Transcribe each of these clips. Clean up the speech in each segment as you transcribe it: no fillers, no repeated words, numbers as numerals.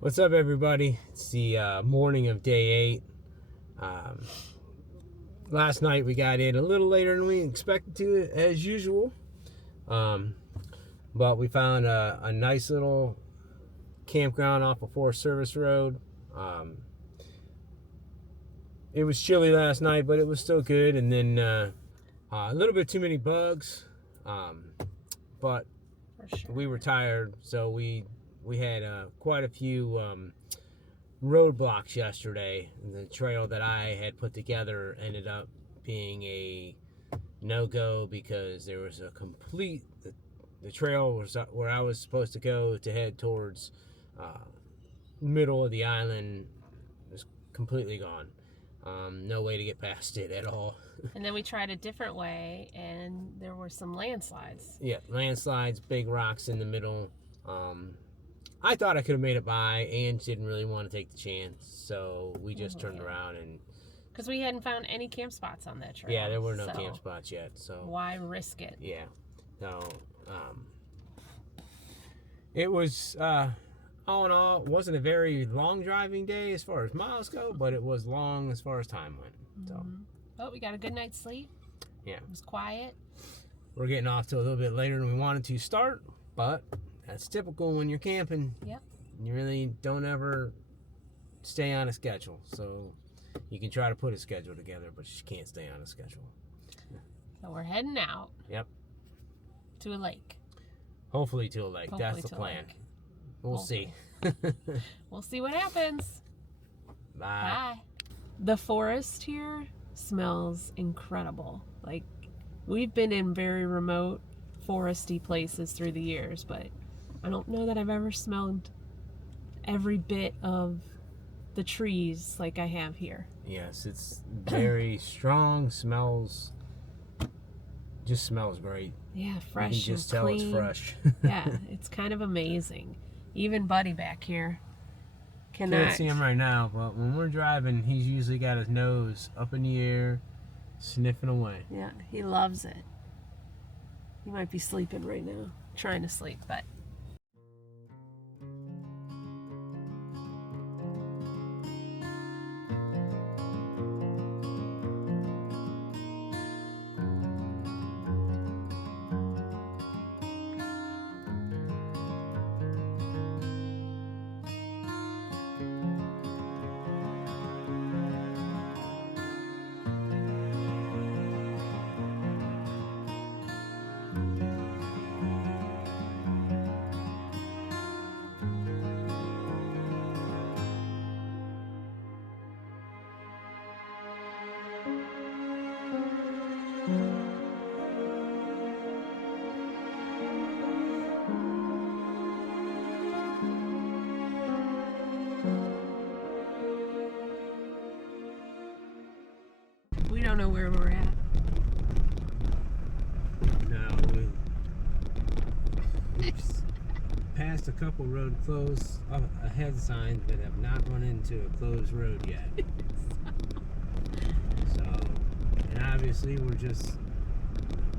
What's up, everybody? It's the morning of day 8. Last night we got in a little later than we expected to, as usual. But we found a nice little campground off of Forest Service Road. It was chilly last night, but it was still good. And then a little bit too many bugs. But Sure. we were tired, so we had quite a few roadblocks yesterday. The trail that I had put together ended up being a no-go because there was a complete... The trail was where I was supposed to go to head towards middle of the island was completely gone. No way to get past it at all. And then we tried a different way, and there were some landslides. Yeah, landslides, big rocks in the middle. I thought I could have made it by. Ange didn't really want to take the chance, so we just turned around and... Because we hadn't found any camp spots on that trail. Yeah, there were no camp spots yet, so... Why risk it? Yeah. So, it was, all in all, it wasn't a very long driving day as far as miles go, but it was long as far as time went. So, But we got a good night's sleep. Yeah. It was quiet. We're getting off to a little bit later than we wanted to start, but that's typical when you're camping. Yep. You really don't ever stay on a schedule. So you can try to put a schedule together, but you can't stay on a schedule. So we're heading out. Yep. To a lake. Hopefully to a lake. Hopefully That's the plan. Lake. We'll see. We'll see what happens. Bye. Bye. The forest here smells incredible. Like, we've been in very remote foresty places through the years, but I don't know that I've ever smelled every bit of the trees like I have here. Yes, it's very strong. Just smells great. Yeah, fresh. You can just and tell clean. it's fresh. Yeah, it's kind of amazing. Even Buddy back here cannot. Can't see him right now, but when we're driving, he's usually got his nose up in the air, sniffing away. Yeah, he loves it. He might be sleeping right now, trying to sleep, but... We don't know where we're at. No, we've passed a couple road closed ahead signs, but have not run into a closed road yet. So, and obviously we're just...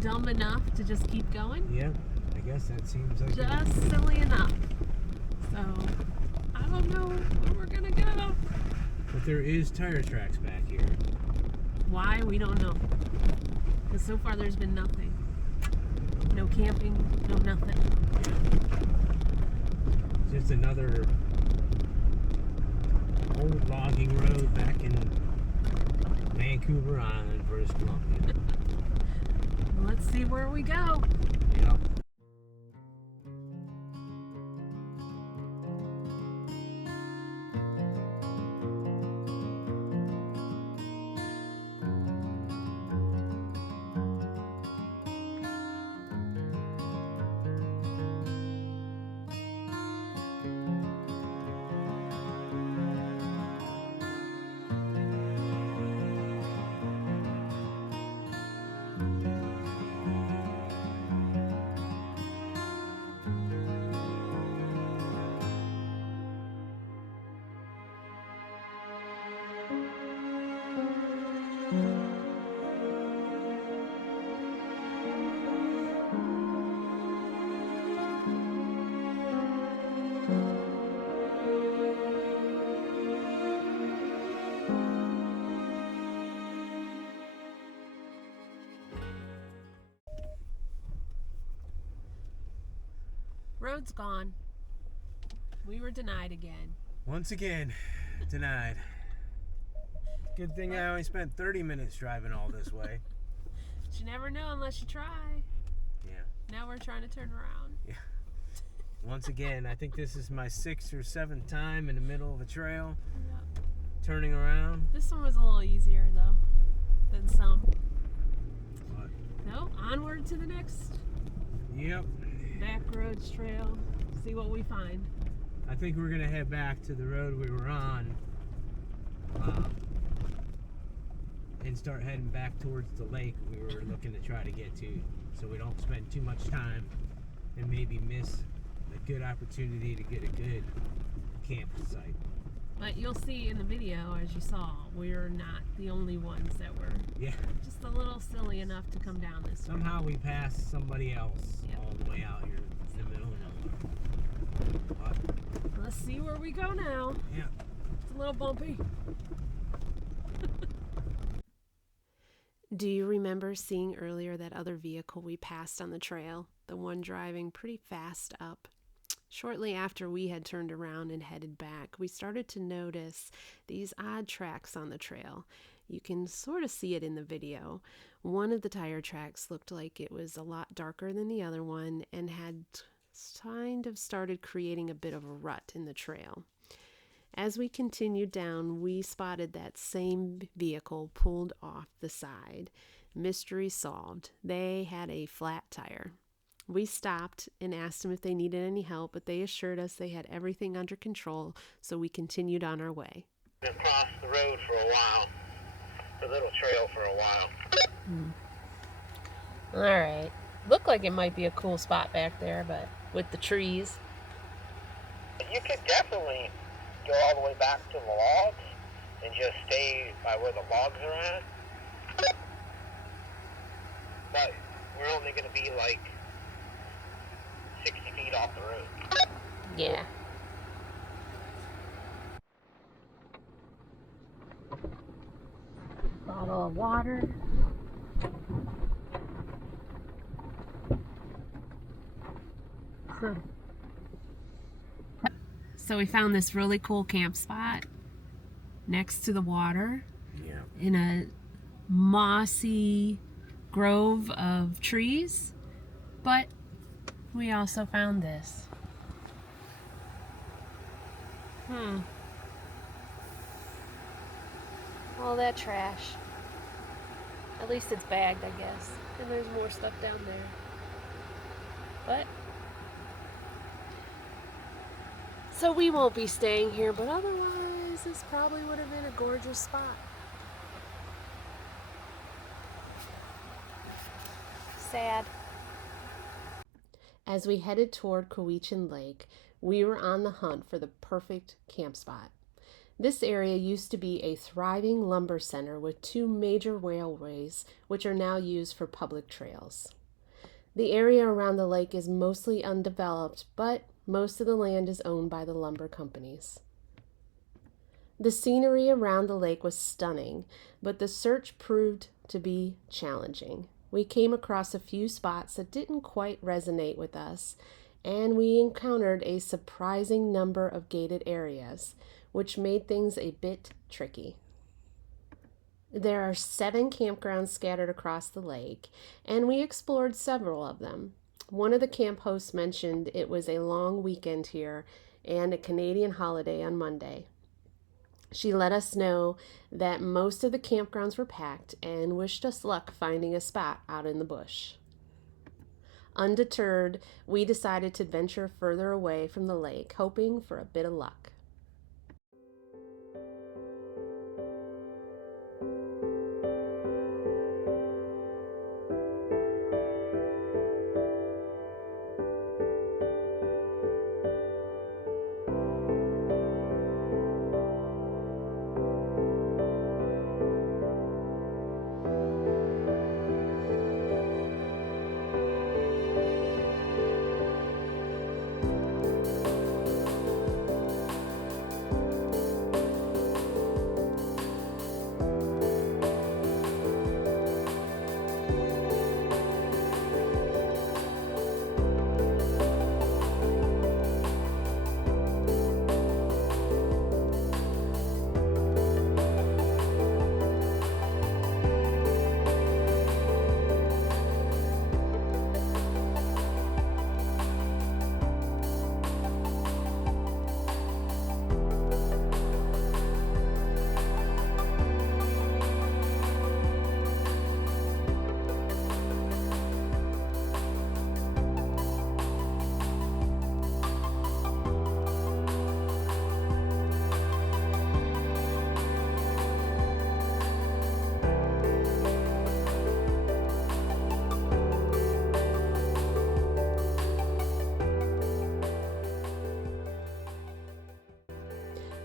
Dumb enough to just keep going? Yep, I guess that seems like... Just silly enough. So, I don't know where we're gonna go. But there is tire tracks back here. Why? We don't know. Because so far there's been nothing. No camping, no nothing. Just another old logging road back in Vancouver Island, British Columbia. Let's see where we go. Yep. road's gone. We were denied again. Once again, denied. Good thing I only spent 30 minutes driving all this way. But you never know unless you try. Yeah. Now we're trying to turn around. Yeah. Once again, I think this is my 6th or 7th time in the middle of a trail, Yep. turning around. This one was a little easier though than some. But, No, onward to the next yep. back roads trail. See what we find. I think we're gonna head back to the road we were on, and start heading back towards the lake we were looking to try to get to, so we don't spend too much time and maybe miss a good opportunity to get a good campsite. But you'll see in the video, as you saw, we're not the only ones that were just a little silly enough to come down this way. Somehow we passed somebody else Yep. all the way out here in the middle of nowhere. But, Let's see where we go now. yeah. It's a little bumpy. Do you remember seeing earlier that other vehicle we passed on the trail? The one driving pretty fast up. Shortly after we had turned around and headed back, we started to notice these odd tracks on the trail. You can sort of see it in the video. One of the tire tracks looked like it was a lot darker than the other one and had kind of started creating a bit of a rut in the trail. As we continued down, we spotted that same vehicle pulled off the side. Mystery solved. They had a flat tire. We stopped and asked them if they needed any help, but they assured us they had everything under control, so we continued on our way. Across the road for a while, the little trail for a while. All right. Looked like it might be a cool spot back there, but with the trees. You could definitely go all the way back to the logs and just stay by where the logs are at. But we're only going to be like 60 feet off the road. Yeah. Bottle of water. So we found this really cool camp spot next to the water Yeah. in a mossy grove of trees, but we also found this. All that trash. At least it's bagged, I guess. And there's more stuff down there. But so we won't be staying here, but otherwise this probably would have been a gorgeous spot. Sad. As we headed toward Cowichan Lake, we were on the hunt for the perfect camp spot. This area used to be a thriving lumber center with two major railways, which are now used for public trails. The area around the lake is mostly undeveloped, but most of the land is owned by the lumber companies. The scenery around the lake was stunning, but the search proved to be challenging. We came across a few spots that didn't quite resonate with us, and we encountered a surprising number of gated areas, which made things a bit tricky. There are 7 campgrounds scattered across the lake, and we explored several of them. One of the camp hosts mentioned it was a long weekend here and a Canadian holiday on Monday. She let us know that most of the campgrounds were packed and wished us luck finding a spot out in the bush. Undeterred, we decided to venture further away from the lake, hoping for a bit of luck.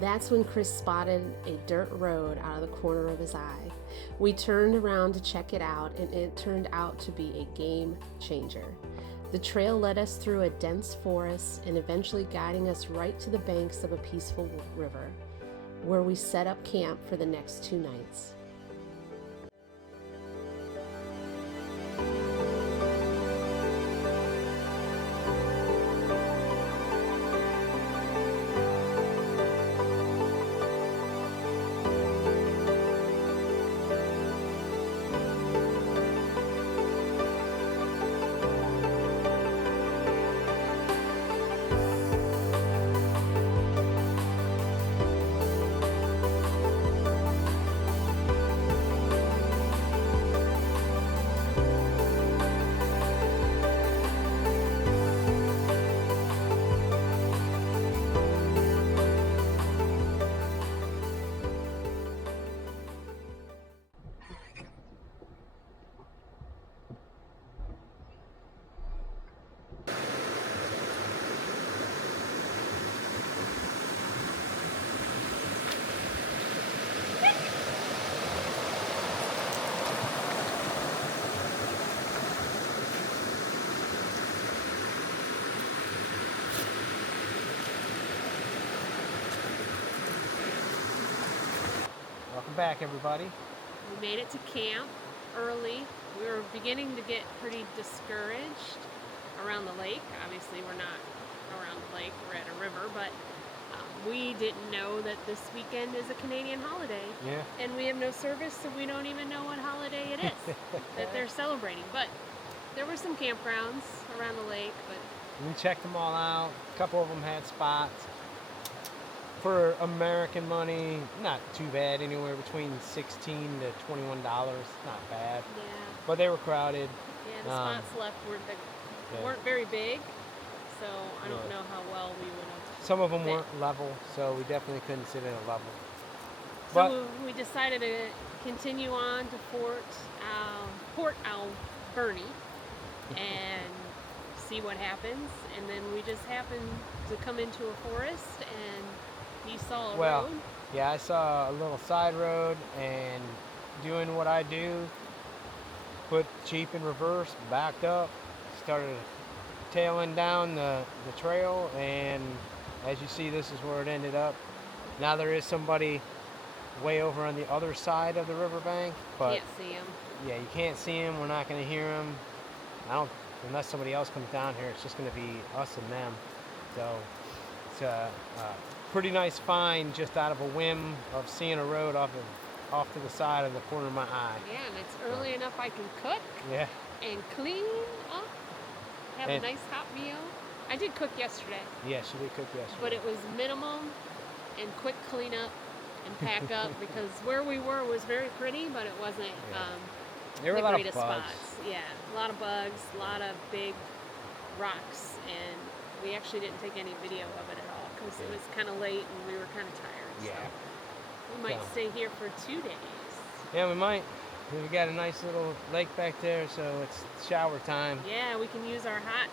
That's when Chris spotted a dirt road out of the corner of his eye. We turned around to check it out, and it turned out to be a game changer. The trail led us through a dense forest and eventually guiding us right to the banks of a peaceful river, where we set up camp for the next 2 nights. Welcome back, everybody. We made it to camp early. We were beginning to get pretty discouraged around the lake. Obviously, we're not around the lake, we're at a river, but we didn't know that this weekend is a Canadian holiday. Yeah. And we have no service, so we don't even know what holiday it is that they're celebrating. But there were some campgrounds around the lake, but We checked them all out. A couple of them had spots. For American money, not too bad. Anywhere between $16 to $21, not bad. yeah. But they were crowded. Yeah, the spots left weren't very big, so I don't know how well we would have. Some of them fit. weren't level, so we definitely couldn't sit in a level. So we decided to continue on to Port Alberni and see what happens. And then we just happened to come into a forest, and you saw a road. Yeah, I saw a little side road, and doing what I do, put Jeep in reverse, backed up, started tailing down the trail, and as you see, this is where it ended up. Now there is somebody way over on the other side of the riverbank, but Can't see them. yeah, you can't see him. We're not going to hear him. Unless somebody else comes down here, it's just going to be us and them. So it's a pretty nice find just out of a whim of seeing a road off to the side of the corner of my eye. Yeah, and it's early enough I can cook Yeah. and clean up, have a nice hot meal. I did cook yesterday, Yeah, she did cook yesterday. but it was minimum and quick cleanup and pack up because where we were was very pretty, but it wasn't There were the a lot of greatest bugs. spots. Yeah, a lot of bugs, a lot of big rocks, and we actually didn't take any video of it at all because it was kind of late and we were kind of tired. Yeah. So we might So- stay here for 2 days. Yeah, we might. We got a nice little lake back there, so it's shower time. Yeah, we can use our hot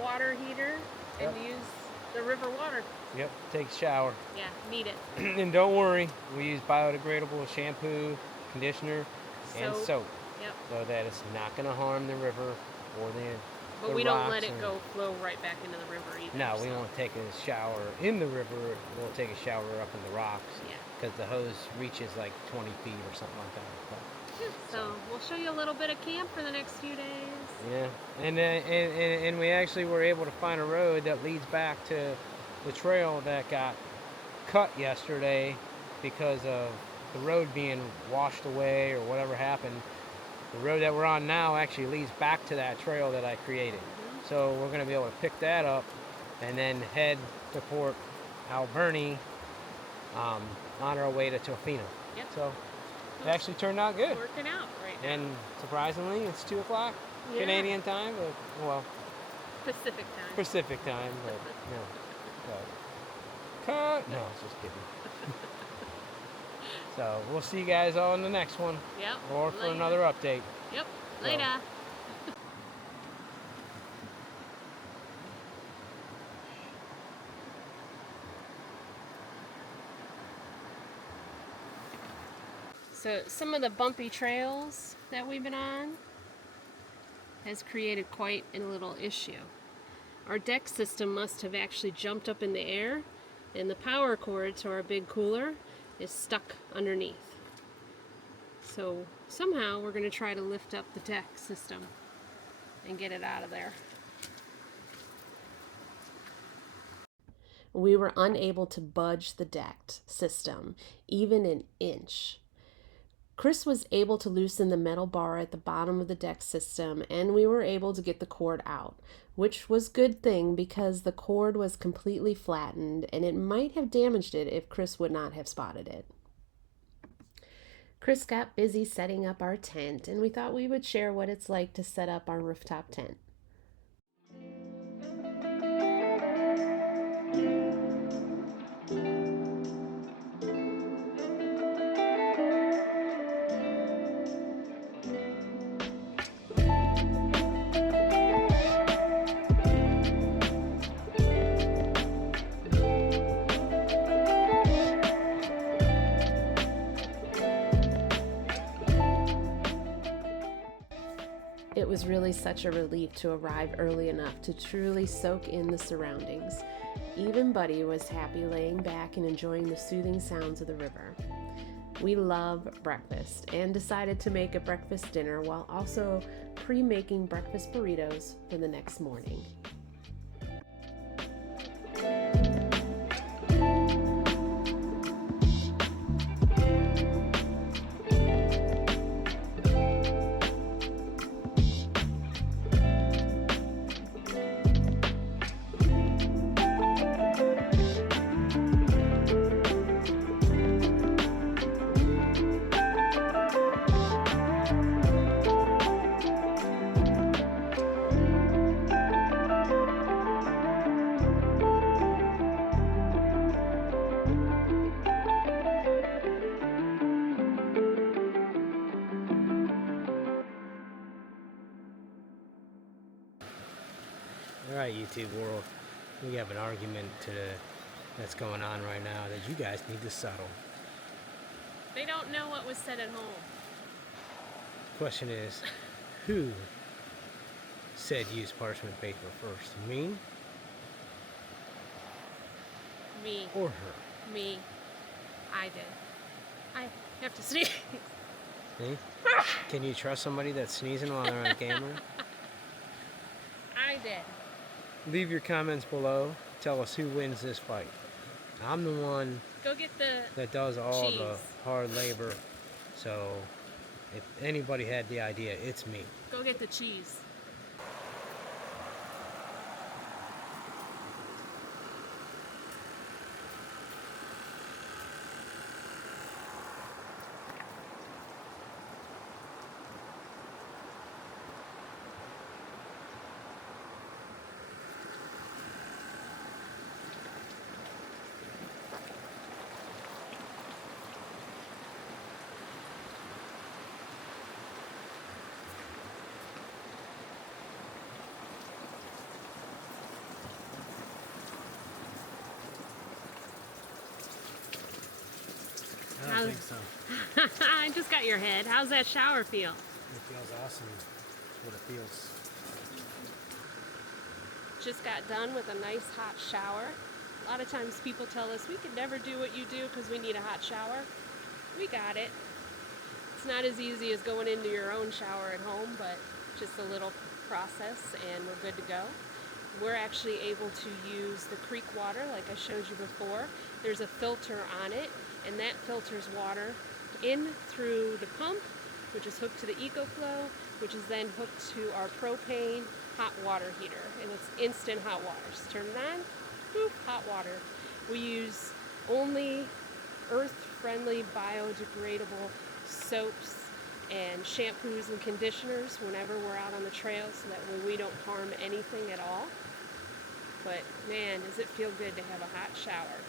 water heater and Yep. use the river water. Yep, take a shower. Yeah, need it. And don't worry, we use biodegradable shampoo, conditioner, and soap, Yep. so that it's not going to harm the river or But the we don't let rocks it and- go flow right back into the river either. No, we so, won't take a shower in the river. We'll take a shower up in the rocks Yeah. because the hose reaches like 20 feet or something like that. So we'll show you a little bit of camp for the next few days. Yeah, and we actually were able to find a road that leads back to the trail that got cut yesterday because of the road being washed away or whatever happened. The road that we're on now actually leads back to that trail that I created. So we're going to be able to pick that up and then head to Port Alberni on our way to Tofino. Yep. So it actually turned out good. Working out right now. And surprisingly, it's 2 o'clock Yeah. Canadian time, but, well, Pacific time. Pacific time, but no. Cut! No, I was just kidding. So we'll see you guys all in the next one, Yep. or for later. another update. Yep. Later. So some of the bumpy trails that we've been on has created quite a little issue. Our deck system must have actually jumped up in the air, and the power cord to our big cooler is stuck underneath. So somehow we're going to try to lift up the deck system and get it out of there. We were unable to budge the deck system even an inch. Chris was able to loosen the metal bar at the bottom of the deck system, and we were able to get the cord out, which was a good thing because the cord was completely flattened and it might have damaged it if Chris would not have spotted it. Chris got busy setting up our tent, and we thought we would share what it's like to set up our rooftop tent. It was really such a relief to arrive early enough to truly soak in the surroundings. Even Buddy was happy laying back and enjoying the soothing sounds of the river. We love breakfast and decided to make a breakfast dinner while also pre-making breakfast burritos for the next morning. Alright, YouTube world, we have an argument that's going on right now that you guys need to settle. They don't know what was said at home. The question is, who said use parchment paper first? Me Me. or her? Me. I did. I have to sneeze. Me? Can you trust somebody that's sneezing while they're on camera? I did. Leave your comments below. Tell us who wins this fight. I'm the one Go get the that does all cheese. the hard labor. So if anybody had the idea, it's me. Go get the cheese. I don't think so. I just got your head. How's that shower feel? It feels awesome. That's what it feels. Just got done with a nice hot shower. A lot of times people tell us we could never do what you do because we need a hot shower. We got it. It's not as easy as going into your own shower at home, but just a little process and we're good to go. We're actually able to use the creek water like I showed you before. There's a filter on it, and that filters water in through the pump, which is hooked to the EcoFlow, which is then hooked to our propane hot water heater, and it's instant hot water. Just turn it on, boop, hot water. We use only earth-friendly, biodegradable soaps and shampoos and conditioners whenever we're out on the trail, so that way we don't harm anything at all. But man, does it feel good to have a hot shower.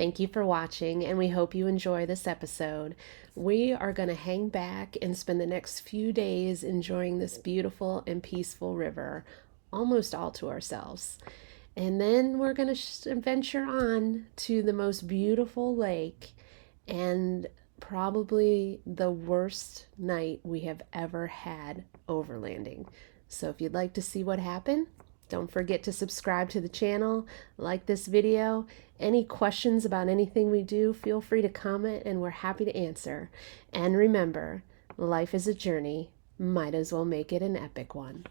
Thank you for watching, and we hope you enjoy this episode. We are going to hang back and spend the next few days enjoying this beautiful and peaceful river, almost all to ourselves. And then we're going to venture on to the most beautiful lake and probably the worst night we have ever had overlanding. So if you'd like to see what happened, don't forget to subscribe to the channel, like this video. Any questions about anything we do, feel free to comment and we're happy to answer. And remember, life is a journey. Might as well make it an epic one.